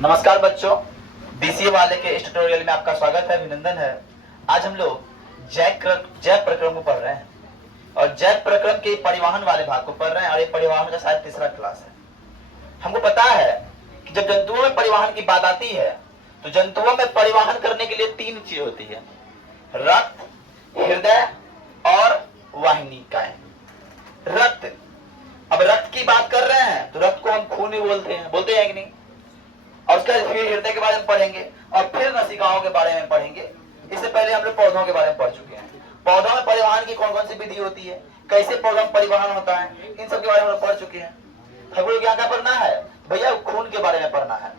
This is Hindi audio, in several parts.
नमस्कार बच्चों, बीसीए वाले के इस ट्यूटोरियल में आपका स्वागत है, अभिनंदन है। आज हम लोग जैव प्रक्रम को पढ़ रहे हैं और जैव प्रक्रम के परिवहन वाले भाग को पढ़ रहे हैं और ये परिवहन का शायद तीसरा क्लास है। हमको पता है कि जब जंतुओं में परिवहन की बात आती है तो जंतुओं में परिवहन करने के लिए तीन चीज होती है: रक्त, हृदय और वाहिनिकाएं। रक्त, अब रक्त की बात कर रहे हैं तो रक्त को हम खून भी बोलते हैं कि नहीं? और उसका फिर हृदय के बारे में पढ़ेंगे और फिर नसिकाओं के बारे में पढ़ेंगे। इससे पहले हम लोग पौधों के बारे में पढ़ चुके हैं। पौधों में परिवहन की कौन कौन सी विधि होती है, कैसे पौधों में परिवहन होता है, इन सब के बारे में हम लोग पढ़ चुके हैं। हमको क्या क्या पढ़ना है भैया? खून के बारे में पढ़ना है।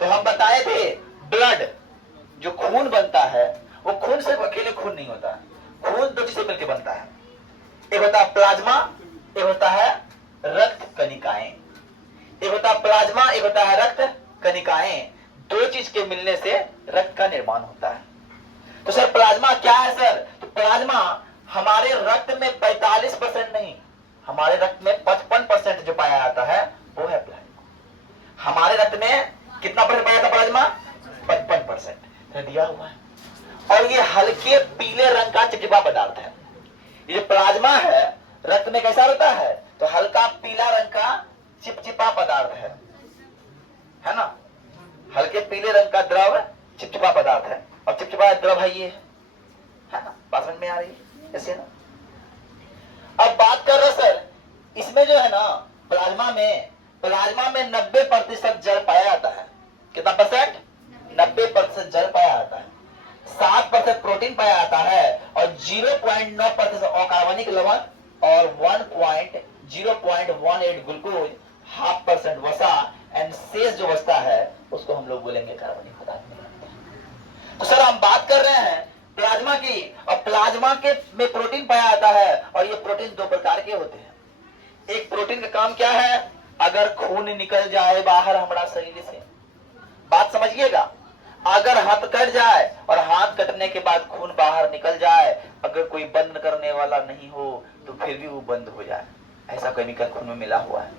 तो हम बताए थे ब्लड, जो खून बनता है वो खून सिर्फ अकेले खून नहीं होता है, खून दो चीज से मिलकर बनता है। एक होता है प्लाज्मा, एक होता है रक्त कणिकाएं। एक होता है प्लाज्मा, एक होता है रक्त कणिकाएं। दो चीज के मिलने से रक्त का निर्माण होता है। तो सर प्लाज्मा क्या है सर? तो प्लाज्मा हमारे रक्त में 45% नहीं, हमारे रक्त में 55% जो पाया जाता है वो है प्लाज्मा। हमारे रक्त में कितना परसेंट पाया जाता है प्लाज्मा? 55% दिया हुआ है। और ये हल्के पीले रंग का चिपचिपा पदार्थ है। ये प्लाज्मा है, रक्त में कैसा होता है? तो हल्का पीला रंग का चिपचिपा पदार्थ है ना? हल्के पीले रंग का द्रव चिपचिपा पदार्थ है और चिपचिपा द्रव है ये, है ना? बात समझ में आ रही है ऐसे ना? अब बात कर रहे सर, इसमें जो है ना प्लाज्मा में 90% जल पाया जाता है। कितना परसेंट? 90% जल पाया जाता है, 7% प्रोटीन पाया जाता है और 0.9% अकार्बनिक लवण और 0.18 ग्लूकोज, 0.5% वसा एंड शेष जो बचता है उसको हम लोग बोलेंगे कार्बनिक पदार्थ। तो सर हम बात कर रहे हैं प्लाज्मा की, और प्लाज्मा के में प्रोटीन पाया जाता है और ये प्रोटीन दो प्रकार के होते हैं। एक प्रोटीन का काम क्या है? अगर खून निकल जाए बाहर हमारा शरीर से, बात समझिएगा, अगर हाथ कट जाए और हाथ कटने के बाद खून बाहर निकल जाए, अगर कोई बंद करने वाला नहीं हो तो फिर भी वो बंद हो जाए, ऐसा केमिकल खून में मिला हुआ है।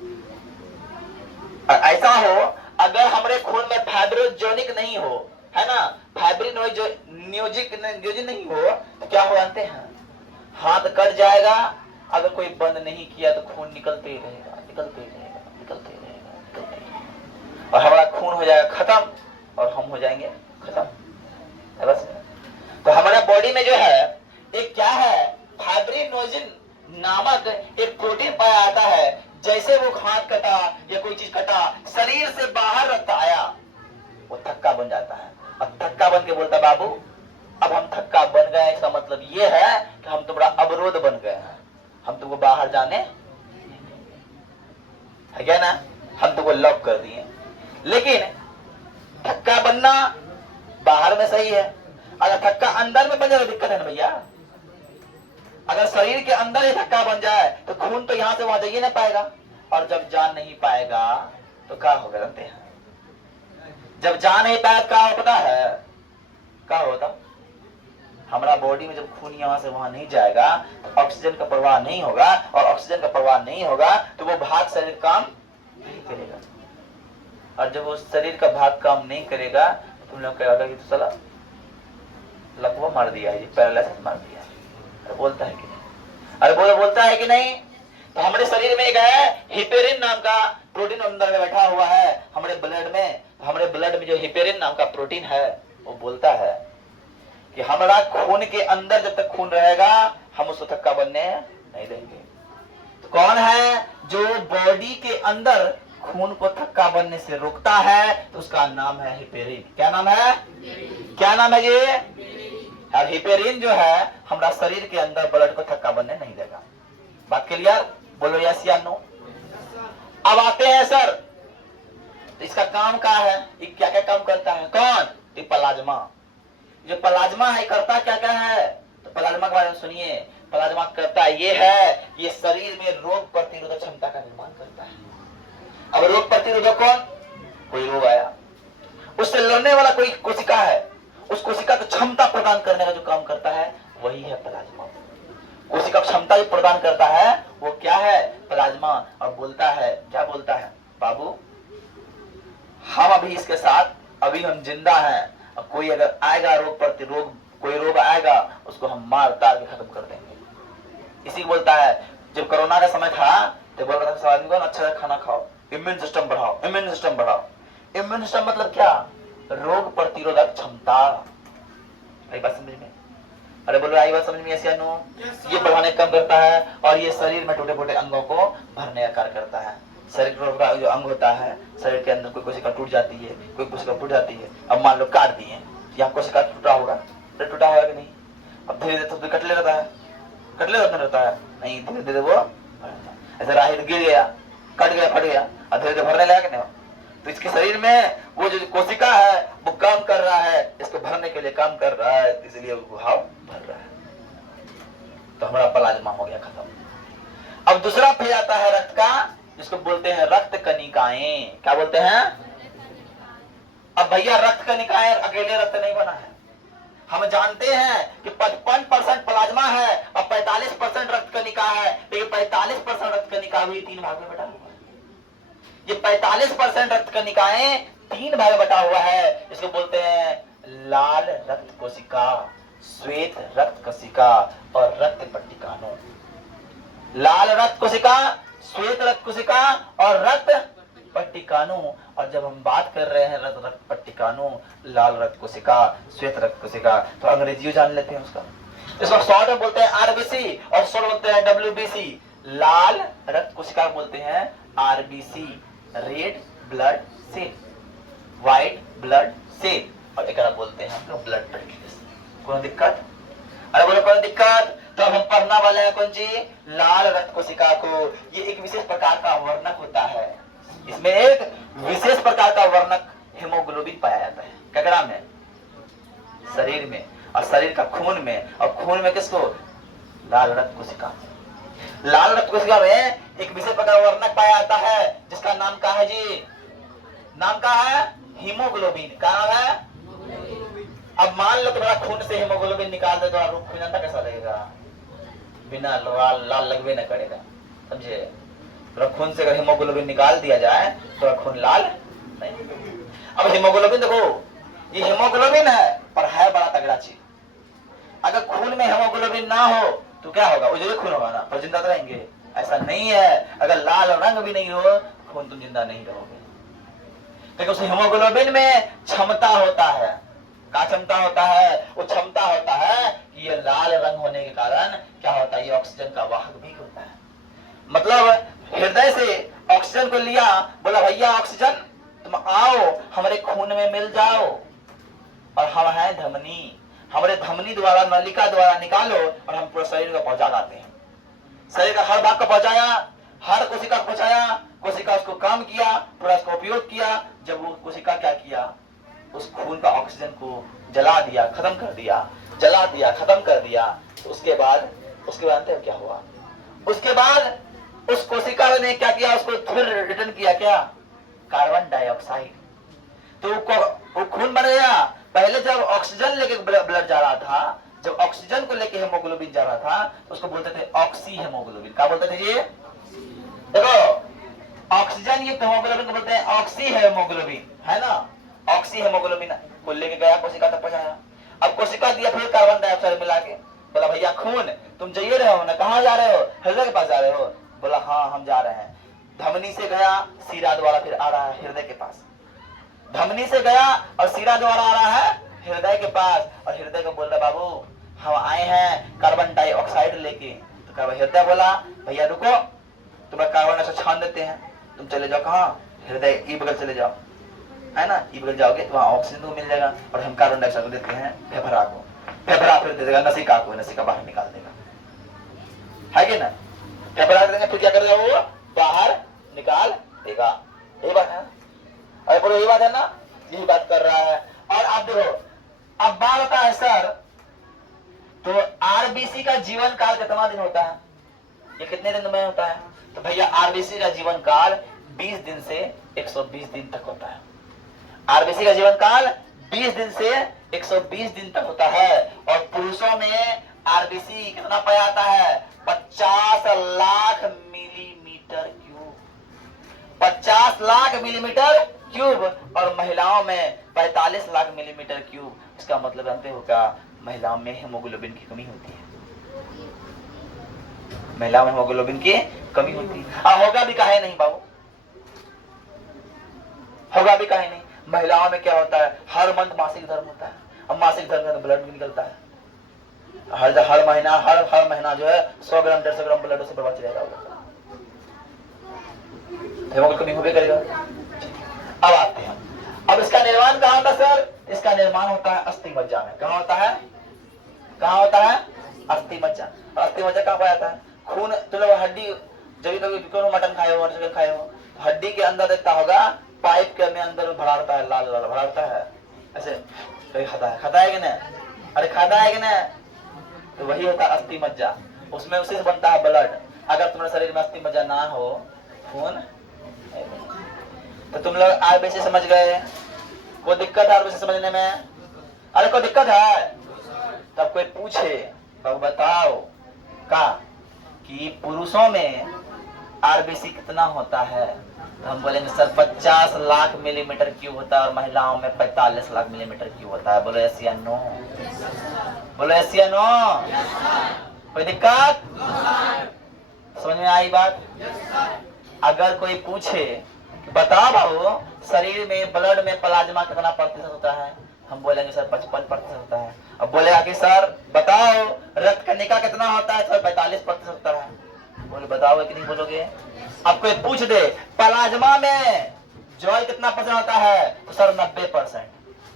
ऐसा हो अगर हमारे खून में फाइब्रोजेनिक नहीं हो, है ना, फाइब्रिनोजेनिक नहीं हो तो क्या हो जानते हैं? हाथ कट जाएगा, अगर कोई बंद नहीं किया तो खून निकलते ही रहेगा और हमारा खून हो जाएगा खत्म और हम हो जाएंगे खत्म। बस। तो हमारा बॉडी में जो है एक क्या है, फाइब्रिनोजेन नामक एक प्रोटीन पाया जाता है। जैसे वो हाथ कटा या कोई चीज कटा, शरीर से बाहर रक्त आया, वो थक्का बन जाता है और थक्का बन के बोलता है बाबू अब हम थक्का बन गए। इसका मतलब ये है कि हम तुम्हारा अवरोध बन गए हैं, हम तुमको बाहर जाने है क्या ना, हम तुमको लॉक कर दिए। लेकिन थक्का बनना बाहर में सही है, अगर थक्का अंदर में बन जाए तो दिक्कत है ना भैया। अगर शरीर के अंदर ही थक्का बन जाए तो खून तो यहां से वहां जा ही नहीं पाएगा, और जब जा नहीं पाएगा तो क्या होगा जानते हैं? जब जा नहीं पाएगा क्या हो पता है? क्या होता? हमारा बॉडी में जब खून यहां से वहां नहीं जाएगा तो ऑक्सीजन का प्रवाह नहीं होगा, और ऑक्सीजन का प्रवाह नहीं होगा तो वो भाग शरीर काम नहीं करेगा, और जब वो शरीर का भाग काम नहीं करेगा तो तुम लोग कहेगा कि तो साला लकवा मार दिया है, पैरालिसिस मार दिया है। बोलता है कि नहीं? अरे बोलता है कि नहीं? तो हमारे शरीर में एक है हिपेरिन नाम का प्रोटीन अंदर में बैठा हुआ है हमारे ब्लड में। हमारे ब्लड में जो हिपेरिन नाम का प्रोटीन है वो बोलता है कि हमारा खून के अंदर जब तक खून रहेगा हम उसको थक्का बनने नहीं देंगे। तो कौन है जो बॉडी के अंदर खून को थक्का बनने से रोकता है? तो उसका नाम है हिपेरिन। क्या नाम है? क्या नाम है ये? और हिपेरिन जो है हमारा शरीर के अंदर ब्लड को थक्का बनने नहीं देगा। बात क्लियर? बोलो यस या नो। अब आते हैं सर, तो इसका काम क्या है? ये क्या क्या काम करता है? कौन? ये प्लाज्मा। जो प्लाज्मा है करता क्या क्या है? तो प्लाज्मा के बारे में सुनिए। प्लाज्मा करता ये है, ये शरीर में रोग प्रतिरोधक क्षमता का निर्माण करता है। अब रोग प्रतिरोधक कौन? कोई रोग आया, उससे लड़ने वाला कोई कोशिका है, उस कोशिका को क्षमता प्रदान करने का जो काम करता है वही है प्लाज्मा। कोशिका क्षमता जो प्रदान करता है वो क्या है? प्लाज्मा। और बोलता है, क्या बोलता है? बाबू हम अभी इसके साथ अभी हम जिंदा हैं। अब कोई अगर आएगा रोग कोई रोग आएगा उसको हम मार डाल के खत्म कर देंगे। इसी को बोलता है, जब कोरोना का समय था तो बोल रहा था सब आदमी को अच्छा सा खाना खाओ, इम्यून सिस्टम बढ़ाओ, इम्यून सिस्टम बढ़ाओ। इम्यून सिस्टम मतलब क्या? रोग प्रतिरोधक क्षमता। आई बात समझ में? अरे बोलो आई बात समझ में? ऐसे ये बढ़ाने कम करता है और ये शरीर में टूटे फूटे अंगों को भरने का कार्य करता है। शरीर का जो अंग होता है, शरीर के अंदर कोई कोशिका टूट जाती है, कोई कोशिका टूट जाती है। अब मान लो काट दिए, यहाँ कोशिका टूटा होगा, टूटा होगा कि नहीं? अब धीरे धीरे तो कटले रहता है, कटले रहता है नहीं, धीरे धीरे वो ऐसा राहिर गिर गया, कट गया, फट गया, और धीरे धीरे भरने लगा कि नहीं? तो इसके शरीर में वो जो कोशिका है वो काम कर रहा है, इसको भरने के लिए काम कर रहा है, इसलिए वो घाव भर रहा है। तो हमारा प्लाज्मा हो गया खत्म। अब दूसरा फेज आता है रक्त का, जिसको बोलते हैं रक्त कनिकाएं। क्या बोलते हैं? अब भैया रक्त कनिकाएं अकेले रक्त नहीं बना है। हम जानते हैं कि 55% प्लाज्मा है और 45% रक्त कनिका है, लेकिन 45% रक्त कनिका भी 3 भाग में बटा हुआ है। ये 45% रक्त कनिकाएं 3 भाग में बटा हुआ है। इसको बोलते हैं लाल रक्त कोशिका, श्वेत रक्त कोशिका और रक्त पट्टिकाणु। लाल रक्त कोशिका, श्वेत रक्त कोशिका और रक्त पट्टिकाणु। और जब हम बात कर रहे हैं रक्त पट्टिकाणु, लाल रक्त कोशिका, श्वेत रक्त कोशिका, तो अंग्रेजी जान लेते हैं उसका। इसको शॉर्ट में बोलते हैं आरबीसी और शॉर्ट बोलते हैं डब्ल्यूबीसी। लाल रक्त कोशिका बोलते हैं RBC, red blood cell, white blood cell, और एक बोलते हैं हम ब्लड प्लेटलेट्स। कोई दिक्कत? अरे बोलो कोई दिक्कत? तो हम पढ़ना वाले हैं कौन चीज? लाल रक्त कोशिका को। ये एक विशेष प्रकार का वर्णक होता है, इसमें एक विशेष प्रकार का वर्णक हेमोग्लोबिन पाया जाता है। ककड़ा में? शरीर में, और शरीर का खून में, और खून में किसको? लाल रक्त कोशिका। लाल रक्त कोशिका में एक विशेष प्रकार का वर्णक पाया जाता है जिसका नाम क्या है जी? नाम क्या है? हीमोग्लोबिन। क्या नाम है? अब मान लो तुम्हारा खून से हीमोग्लोबिन निकाल दे तो रूप खून कैसा लगेगा? बिना लाल लगवे न करेगा, समझे? तो खून से अगर हीमोग्लोबिन निकाल दिया जाए तो खून लाल नहीं। अब हीमोग्लोबिन देखो, ये हीमोग्लोबिन है पर है बड़ा तगड़ा चीज। अगर खून में हीमोग्लोबिन ना हो तो क्या होगा? उजले खून होगा ना, पर जिंदा रहेंगे? ऐसा नहीं है। अगर लाल रंग भी नहीं हो खून, तुम जिंदा नहीं रहोगे। क्योंकि उस हीमोग्लोबिन में क्षमता होता है। क्या क्षमता होता है? वो क्षमता होता है कि ये लाल रंग होने के कारण क्या होता है? ये ऑक्सीजन का वाहक भी होता है। मतलब हृदय से ऑक्सीजन को लिया, बोला भैया ऑक्सीजन तुम आओ हमारे खून में मिल जाओ, और हम हैं धमनी, हमारे धमनी द्वारा, नलिका द्वारा निकालो और हम पूरे शरीर को पहुंचा लाते हैं। शरीर का हर भाग को पहुंचाया, हर कोशिका को पहुंचाया, कोशिका उसको काम किया, पूरा उसका उपयोग किया। जब वो कोशिका क्या किया? उस खून का ऑक्सीजन को जला दिया, खत्म कर दिया, जला दिया, खत्म कर दिया। तो उसके बाद क्या हुआ? उसके बाद उस कोशिका ने क्या किया? उसको फिर रिटर्न किया क्या? Carbon dioxide. तो वो खून बन गया। पहले जब ऑक्सीजन लेके ब्लड जा रहा था, जब ऑक्सीजन को लेके हेमोग्लोबिन जा रहा था तो उसको बोलते थे ऑक्सी हेमोग्लोबिन। क्या बोलते थे ये? देखो ऑक्सीजन ये हेमोग्लोबिन को बोलते हैं ऑक्सी हेमोग्लोबिन, है ना? ऑक्सी हेमोग्लोबिन को लेके गया, कोशिका तक पहुंचाया। अब कोशिका दिया फिर कार्बन डाइऑक्साइड मिला के, बोला भैया खून तुम जाइए रहे हो ना, कहाँ जा रहे हो? हृदय के पास जा रहे हो? बोला हाँ हम जा रहे हैं। धमनी से गया, सीरा द्वारा फिर आ रहा है हृदय के पास। धमनी से गया और सीरा द्वारा आ रहा है हृदय के पास, और हृदय को बोल रहा बाबू हम आए हैं कार्बन डाइऑक्साइड लेके। तो हृदय बोला भैया रुको, तुम्हें कार्बन डाइऑक्साइड छान देते हैं, तुम चले जाओ कहाँ? हृदय ई बगल चले जाओ, है ना? ई बगल जाओगे तो वहां ऑक्सीजन को मिल जाएगा, और हम कार्बन डाइऑक्साइड को देते हैं फेफड़ा को, फेफड़ा फिर दे देगा नसिका को, नसिका बाहर निकाल देगा, है कि ना? फेफड़ा देंगे फिर क्या करेगा? वो बाहर निकाल देगा। यही बात है। अरे बोलो यही बात है ना? यही बात कर रहा है। और आप देखो, अब बात होता है सर, तो आरबीसी का जीवन काल कितना दिन होता है? ये कितने दिन में होता है? तो भैया आरबीसी का जीवन काल 20 दिन से 120 दिन तक होता है। आरबीसी का जीवन काल 20 दिन से 120 दिन तक होता है। और पुरुषों में आरबीसी कितना पाया जाता है? 50 lakh millimetre cube. 50 lakh millimetre cube और महिलाओं में 45 लाख मिलीमीटर क्यूब। इसका मतलब जानते हो क्या? महिलाओं में हेमोग्लोबिन की कमी होती है। महिलाओं में हेमोग्लोबिन की कमी होती है। होगा भी काहे नहीं बाबू, होगा भी काहे नहीं। महिलाओं में क्या होता है, हर मंथ मासिक धर्म होता है। अब मासिक धर्म में ब्लड भी निकलता है। हर महीना जो है 100 ग्राम 150 ग्राम ब्लड से प्रभावित रहेगा। हेमोग्लोबिन कमी होबे करेगा। अब आते हैं, अब इसका निर्माण कहाँ होता है सर? इसका निर्माण होता है अस्थि मज्जा में। कहाँ होता है? कहाँ होता है? अस्थि मज्जा। अस्थि मज्जा कहाँ पाया जाता है? खून, तो लोग हड्डी, जब कभी मटन खाए हो, चिकन खाए हो, हड्डी के अंदर देखता होगा पाइप के में अंदर भराड़ता है, लाल लाल भराड़ता है ऐसे। तो खाता है कि नहीं? अरे खाता है कि नहीं? तो वही होता है अस्थि मज्जा। उसमें उसी से बनता है ब्लड। अगर तुम्हारे शरीर में अस्थि मज्जा ना हो, खून, तो तुम लोग आरबीसी समझ गए? कोई दिक्कत है आरबीसी समझने में? अरे कोई दिक्कत है? तब कोई पूछे तो बताओ का कि पुरुषों में आरबीसी कितना होता है, तो हम बोलेंगे सर 50 लाख मिलीमीटर क्यूब होता है और महिलाओं में 45 लाख मिलीमीटर क्यूब होता है। बोलो यस या नो? बोलो यस या नो? कोई दिक्कत? समझ में आई बात? अगर कोई पूछे बताओ बाबू शरीर में ब्लड में प्लाज्मा कितना प्रतिशत होता है, हम बोलेंगे सर 55% होता है। अब बोलेगा कि सर बताओ रक्त कणिका कितना होता है, सर 45% होता है। बोले बताओगे कि नहीं बोलोगे? अब कोई पूछ दे प्लाज्मा में जल कितना परसेंट होता है, तो सर 90%।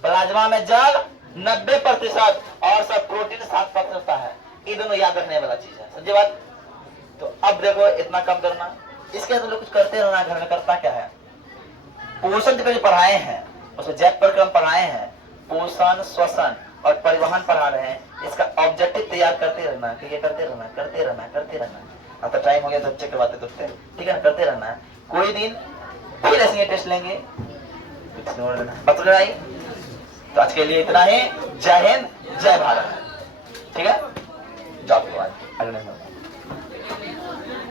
प्लाज्मा में जल 90% और सर प्रोटीन 7% होता है। ये दोनों याद रखने वाला चीज है, समझे बात? तो अब देखो इतना कम करना, इसके तो लोग कुछ करते रहना। घर में करता क्या है, पोषण जो पढ़ाए हैं उसमें जैक प्रक्रम पढ़ाए हैं, पोषण श्वसन और परिवहन पढ़ा रहे हैं। इसका ऑब्जेक्टिव तैयार करते रहना, ठीक है? करते रहना करते रहना करते रहना। अब तो टाइम हो गया तो चेक करवाते दोस्ते, ठीक है? करते रहना है। कोई दिन फिर ऐसे टेस्ट लेंगे, बता आई। तो आज के लिए इतना ही। जय हिंद, जय भारत। ठीक है, जाओ।